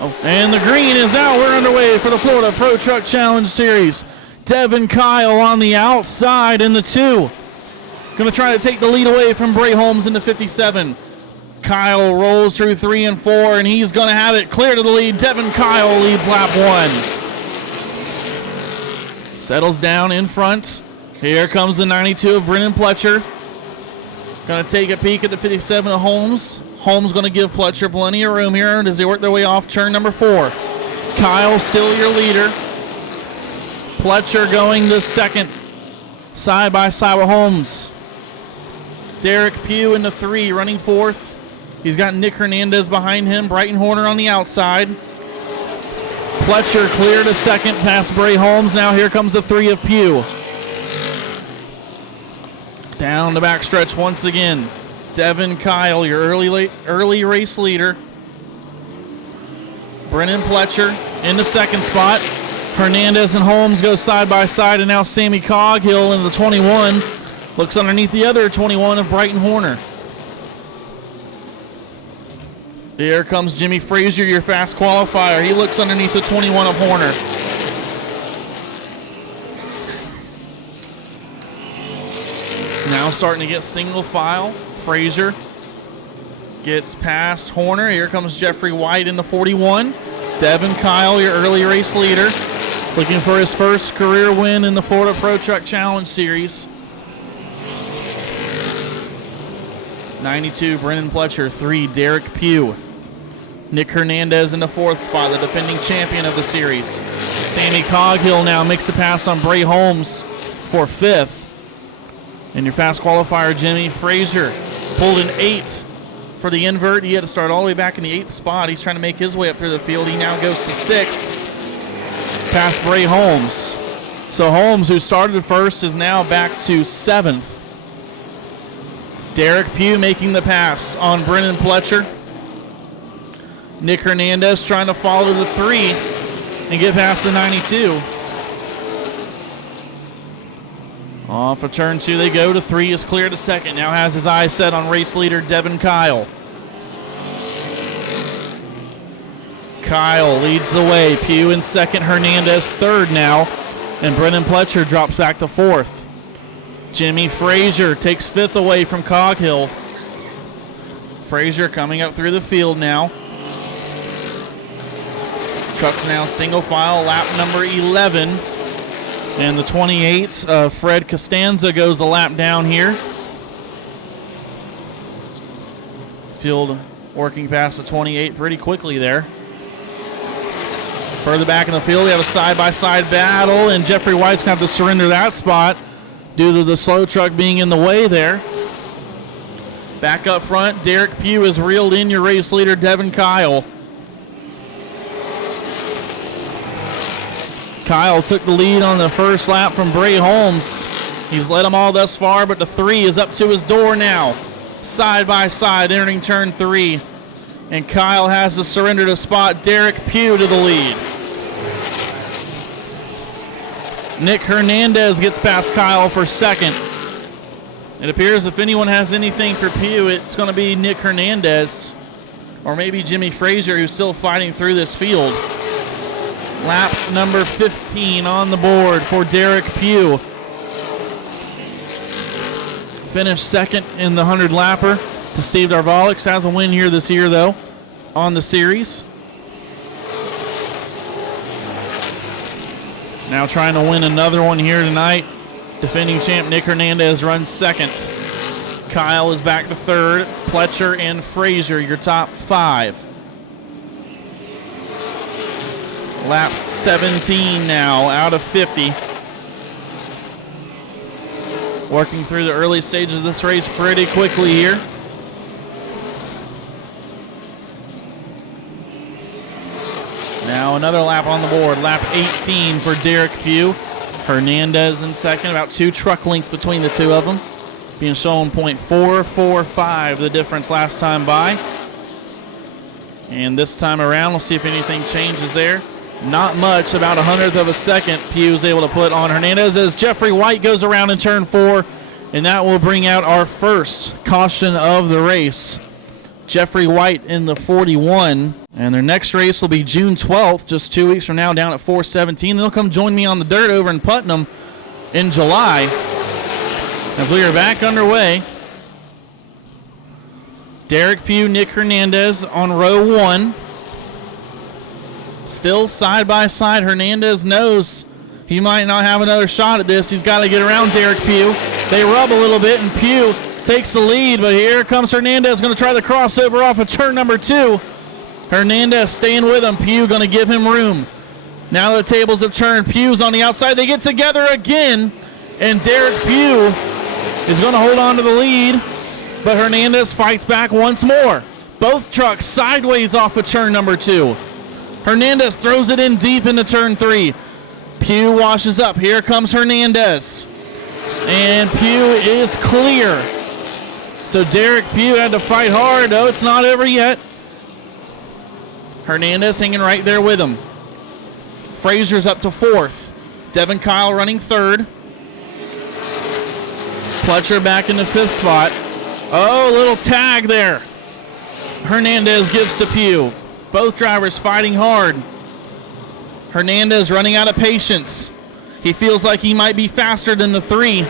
Oh, and the green is out. We're underway for the Florida Pro Truck Challenge Series. Devin Kyle on the outside in the 2. Going to try to take the lead away from Bray Holmes in the 57. Kyle rolls through 3 and 4, and he's going to have it clear to the lead. Devin Kyle leads lap 1. Settles down in front. Here comes the 92 of Brennan Pletcher. Going to take a peek at the 57 of Holmes. Holmes going to give Pletcher plenty of room here as they work their way off turn number 4. Kyle still your leader. Pletcher going to second, side by side with Holmes. Derek Pugh in the 3, running 4th. He's got Nick Hernandez behind him. Brighton Horner on the outside. Pletcher clear to second past Bray Holmes. Now here comes the 3 of Pugh. Down the backstretch once again. Devin Kyle, your early race leader. Brennan Pletcher in the second spot. Hernandez and Holmes go side by side, and now Sammy Coghill in the 21 looks underneath the other 21 of Brighton Horner. Here comes Jimmy Frazier, your fast qualifier. He looks underneath the 21 of Horner. Now starting to get single file. Frazier gets past Horner. Here comes Jeffrey White in the 41. Devin Kyle, your early race leader, looking for his first career win in the Florida Pro Truck Challenge Series. 92, Brennan Pletcher. 3, Derek Pugh. Nick Hernandez in the 4th spot, the defending champion of the series. Sammy Coghill now makes a pass on Bray Holmes for 5th. And your fast qualifier, Jimmy Frazier, pulled an 8 for the invert. He had to start all the way back in the 8th spot. He's trying to make his way up through the field. He now goes to 6th, past Bray Holmes. So Holmes, who started first, is now back to 7th. Derek Pugh making the pass on Brennan Pletcher. Nick Hernandez trying to follow the 3 and get past the 92. Off of turn 2 they go. To 3 is clear to second. Now has his eyes set on race leader Devin Kyle. Kyle leads the way. Pugh in second, Hernandez 3rd now. And Brennan Pletcher drops back to 4th. Jimmy Frazier takes 5th away from Coghill. Frazier coming up through the field now. Truck's now single file, lap number 11. And the 28, Fred Costanza, goes a lap down here. Field working past the 28 pretty quickly there. Further back in the field, we have a side-by-side battle, and Jeffrey White's going to have to surrender that spot due to the slow truck being in the way there. Back up front, Derek Pugh has reeled in your race leader, Devin Kyle. Kyle took the lead on the first lap from Bray Holmes. He's led them all thus far, but the 3 is up to his door now. Side by side, entering turn 3. And Kyle has to surrender the spot. Derek Pugh to the lead. Nick Hernandez gets past Kyle for 2nd. It appears if anyone has anything for Pugh, it's going to be Nick Hernandez. Or maybe Jimmy Frazier, who's still fighting through this field. Lap number 15 on the board for Derek Pugh. Finished 2nd in the 100-lapper to Steve Darvalix. Has a win here this year, though, on the series. Now trying to win another one here tonight. Defending champ Nick Hernandez runs 2nd. Kyle is back to 3rd. Pletcher and Frazier, your top 5. Lap 17 now, out of 50. Working through the early stages of this race pretty quickly here. Now another lap on the board, lap 18 for Derek Pugh. Hernandez in second, about 2 truck lengths between the two of them. Being shown .445, the difference last time by. And this time around, we'll see if anything changes there. Not much, about 100th of a second Pugh is able to put on Hernandez as Jeffrey White goes around in turn 4, and that will bring out our first caution of the race. Jeffrey White in the 41. And their next race will be June 12th, just 2 weeks from now, down at 417. They'll come join me on the dirt over in Putnam in July as we are back underway. Derek Pugh, Nick Hernandez on row 1. Still side by side. Hernandez knows he might not have another shot at this. He's got to get around Derek Pugh. They rub a little bit, and Pugh takes the lead, but here comes Hernandez, going to try the crossover off of turn number 2. Hernandez staying with him. Pugh going to give him room. Now the tables have turned. Pugh's on the outside. They get together again, and Derek Pugh is going to hold on to the lead, but Hernandez fights back once more. Both trucks sideways off of turn number 2. Hernandez throws it in deep into turn 3. Pugh washes up. Here comes Hernandez, and Pugh is clear. So Derek Pugh had to fight hard. No, it's not over yet. Hernandez hanging right there with him. Frazier's up to 4th. Devin Kyle running 3rd. Pletcher back in the 5th spot. Oh, little tag there. Hernandez gives to Pugh. Both drivers fighting hard. Hernandez running out of patience. He feels like he might be faster than the 3.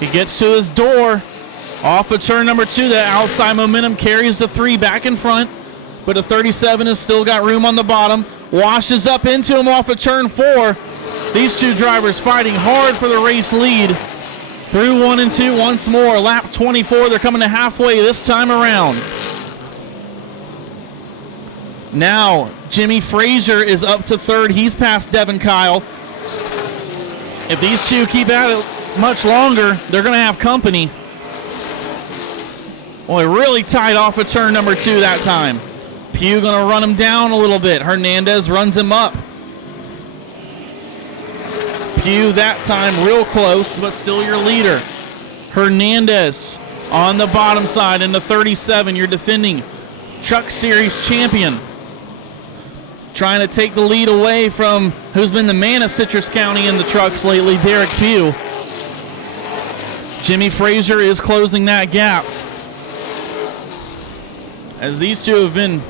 He gets to his door. Off of turn number 2, that outside momentum carries the 3 back in front, but a 37 has still got room on the bottom. Washes up into him off of turn 4. These two drivers fighting hard for the race lead. Through 1 and 2 once more. Lap 24, they're coming to halfway this time around. Now, Jimmy Frazier is up to 3rd. He's past Devin Kyle. If these two keep at it much longer, they're going to have company. Boy, really tight off of turn number 2 that time. Pugh going to run him down a little bit. Hernandez runs him up. Pugh that time real close, but still your leader. Hernandez on the bottom side in the 37, your defending Truck Series champion. Trying to take the lead away from who's been the man of Citrus County in the trucks lately, Derek Pugh. Jimmy Frazier is closing that gap, as these two have been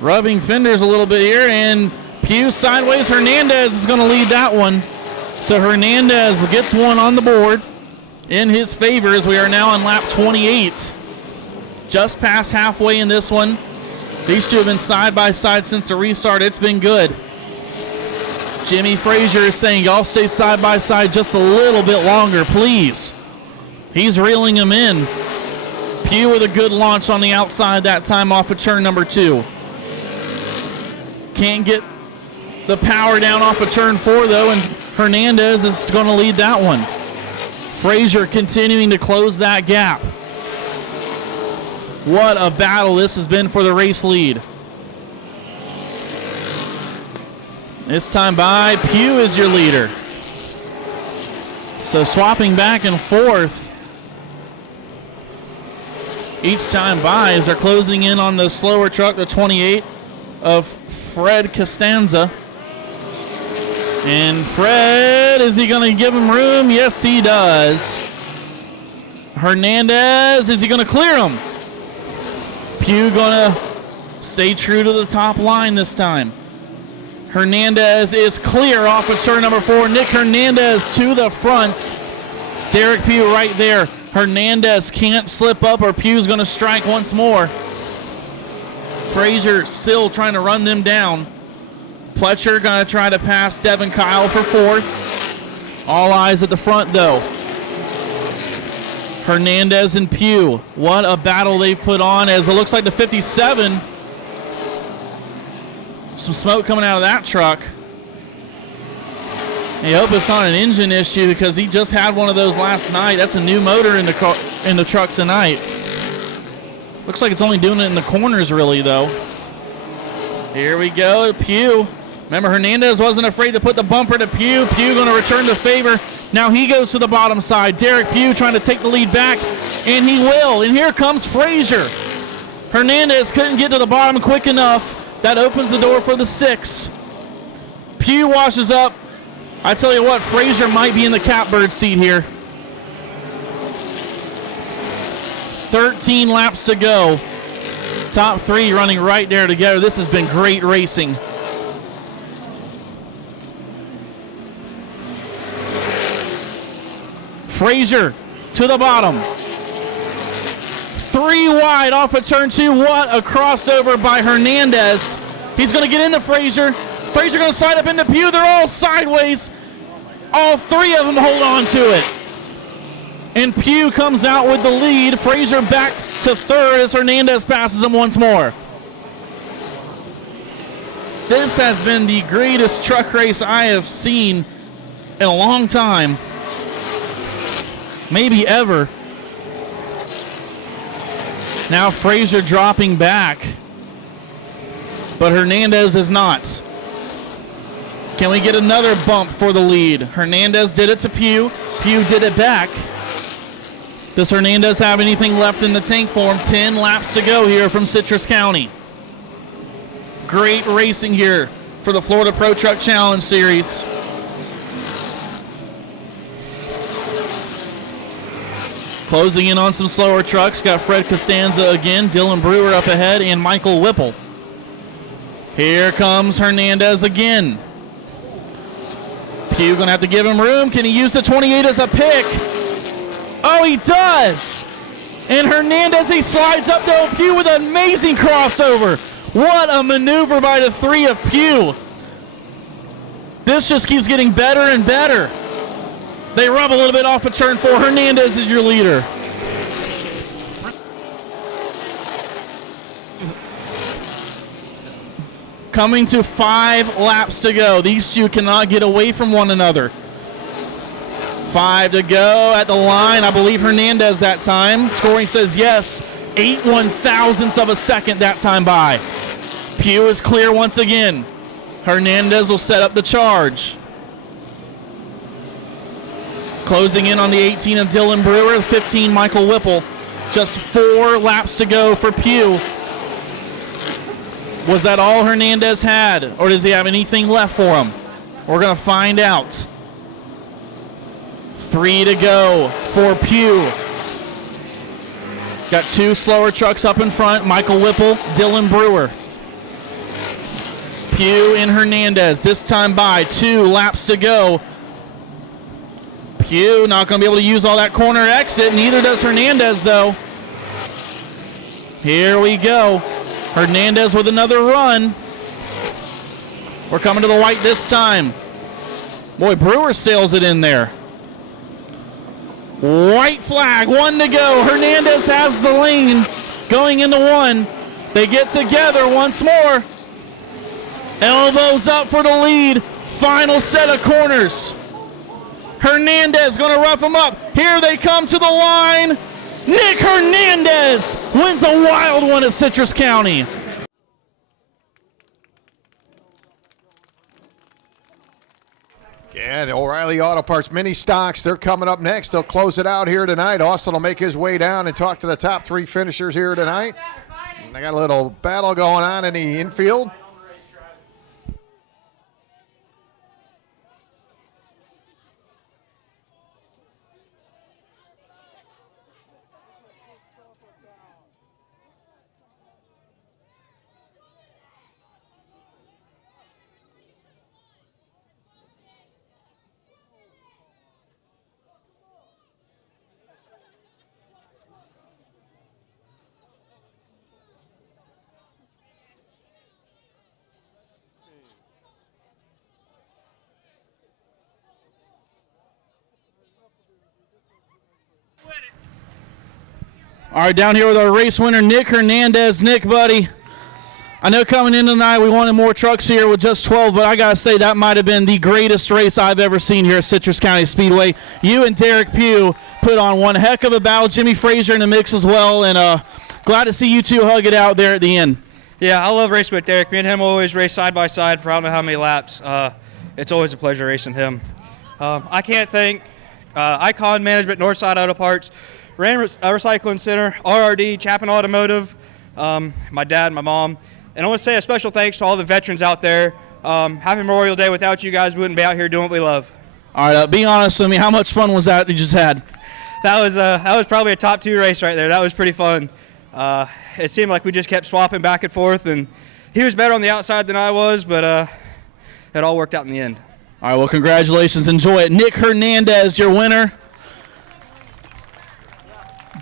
rubbing fenders a little bit here, and Pugh sideways. Hernandez is going to lead that one. So Hernandez gets one on the board in his favor as we are now on lap 28. Just past halfway in this one. These two have been side by side since the restart. It's been good. Jimmy Frazier is saying, y'all stay side by side just a little bit longer, please. He's reeling him in. Pugh with a good launch on the outside that time off of turn number 2. Can't get the power down off of turn 4 though, and Hernandez is going to lead that one. Frazier continuing to close that gap. What a battle this has been for the race lead. This time by, Pugh is your leader. So swapping back and forth each time by as they're closing in on the slower truck, the 28 of Fred Costanza. And Fred, is he going to give him room? Yes, he does. Hernandez, is he going to clear him? Pugh going to stay true to the top line this time. Hernandez is clear off of turn number 4. Nick Hernandez to the front. Derek Pugh right there. Hernandez can't slip up or Pugh's going to strike once more. Frazier still trying to run them down. Pletcher going to try to pass Devin Kyle for 4th. All eyes at the front though. Hernandez and Pugh. What a battle they've put on, as it looks like the 57. Some smoke coming out of that truck. I hope it's not an engine issue, because he just had one of those last night. That's a new motor in the truck tonight. Looks like it's only doing it in the corners really though. Here we go, Pugh. Remember, Hernandez wasn't afraid to put the bumper to Pugh. Pugh going to return the favor. Now he goes to the bottom side. Derek Pugh trying to take the lead back, and he will. And here comes Frazier. Hernandez couldn't get to the bottom quick enough. That opens the door for the 6. Pugh washes up. I tell you what, Frazier might be in the catbird seat here. 13 laps to go. Top three running right there together. This has been great racing. Frazier to the bottom. 3 wide off of turn 2. What a crossover by Hernandez. He's going to get into Frazier. Frazier going to slide up into Pugh. They're all sideways. All 3 of them hold on to it. And Pugh comes out with the lead. Frazier back to third as Hernandez passes him once more. This has been the greatest truck race I have seen in a long time. Maybe ever. Now Frazier dropping back. But Hernandez is not. Can we get another bump for the lead? Hernandez did it to Pugh. Pugh did it back. Does Hernandez have anything left in the tank for him? 10 laps to go here from Citrus County. Great racing here for the Florida Pro Truck Challenge Series. Closing in on some slower trucks. Got Fred Costanza again, Dylan Brewer up ahead, and Michael Whipple. Here comes Hernandez again. Pugh gonna have to give him room. Can he use the 28 as a pick? Oh, he does! And Hernandez, he slides up to Pugh with an amazing crossover. What a maneuver by the 3 of Pugh. This just keeps getting better and better. They rub a little bit off of turn 4. Hernandez is your leader. Coming to 5 laps to go. These two cannot get away from one another. 5 to go at the line. I believe Hernandez that time. Scoring says yes. 8 1/1000ths of a second that time by. Pugh is clear once again. Hernandez will set up the charge. Closing in on the 18 of Dylan Brewer, 15 Michael Whipple. Just 4 laps to go for Pugh. Was that all Hernandez had, or does he have anything left for him? We're going to find out. 3 to go for Pugh. Got 2 slower trucks up in front, Michael Whipple, Dylan Brewer. Pugh and Hernandez, this time by 2 laps to go. Pugh not going to be able to use all that corner exit. Neither does Hernandez, though. Here we go. Hernandez with another run. We're coming to the white this time. Boy, Brewer sails it in there. White flag, 1 to go. Hernandez has the lane going into 1. They get together once more. Elbows up for the lead. Final set of corners. Hernandez going to rough him up. Here they come to the line. Nick Hernandez wins a wild one at Citrus County. Yeah, the O'Reilly Auto Parts mini stocks, they're coming up next. They'll close it out here tonight. Austin will make his way down and talk to the top 3 finishers here tonight. And they got a little battle going on in the infield. All right, down here with our race winner, Nick Hernandez. Nick, buddy, I know coming in tonight we wanted more trucks here with just 12, but I got to say that might have been the greatest race I've ever seen here at Citrus County Speedway. You and Derek Pugh put on one heck of a battle. Jimmy Frazier in the mix as well, and glad to see you two hug it out there at the end. Yeah, I love racing with Derek. Me and him always race side by side for I don't know how many laps. It's always a pleasure racing him. I can't thank Icon Management, Northside Auto Parts, Ran Recycling Center, RRD, Chapin Automotive, my dad, my mom. And I want to say a special thanks to all the veterans out there. Happy Memorial Day. Without you guys, we wouldn't be out here doing what we love. All right, be honest with me. How much fun was that you just had? that was probably a top 2 race right there. That was pretty fun. It seemed like we just kept swapping back and forth, and he was better on the outside than I was, but it all worked out in the end. All right, well, congratulations. Enjoy it. Nick Hernandez, your winner.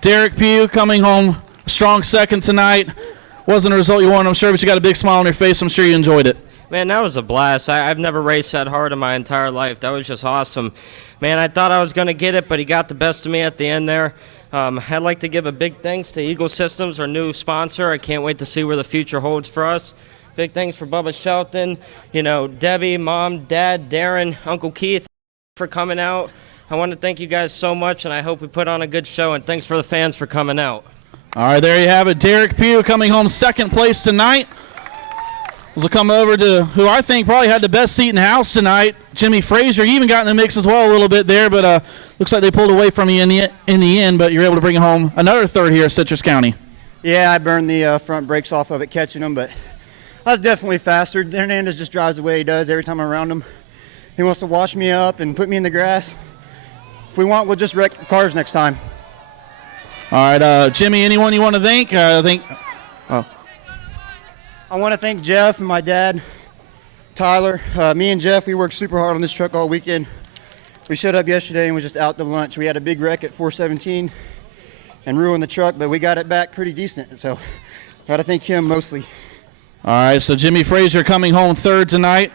Derek Pugh coming home strong second tonight. Wasn't a result you wanted, I'm sure, but you got a big smile on your face. I'm sure you enjoyed it. Man, that was a blast. I've never raced that hard in my entire life. That was just awesome. Man, I thought I was going to get it, but he got the best of me at the end there. I'd like to give a big thanks to Eagle Systems, our new sponsor. I can't wait to see where the future holds for us. Big thanks for Bubba Shelton, Debbie, Mom, Dad, Darren, Uncle Keith for coming out. I want to thank you guys so much, and I hope we put on a good show, and thanks for the fans for coming out. All right, there you have it. Derek Pugh coming home second place tonight. We'll come over to who I think probably had the best seat in the house tonight, Jimmy Frazier. He even got in the mix as well a little bit there, but looks like they pulled away from you in the end, but you're able to bring home another third here at Citrus County. Yeah, I burned the front brakes off of it catching them, but I was definitely faster. Hernandez just drives the way he does every time I'm around him. He wants to wash me up and put me in the grass. If we want, we'll just wreck cars next time. All right, Jimmy, anyone you want to thank? I want to thank Jeff and my dad, Tyler. Me and Jeff, we worked super hard on this truck all weekend. We showed up yesterday and was just out to lunch. We had a big wreck at 417 and ruined the truck, but we got it back pretty decent. So got to thank him mostly. All right, so Jimmy Frazier coming home third tonight.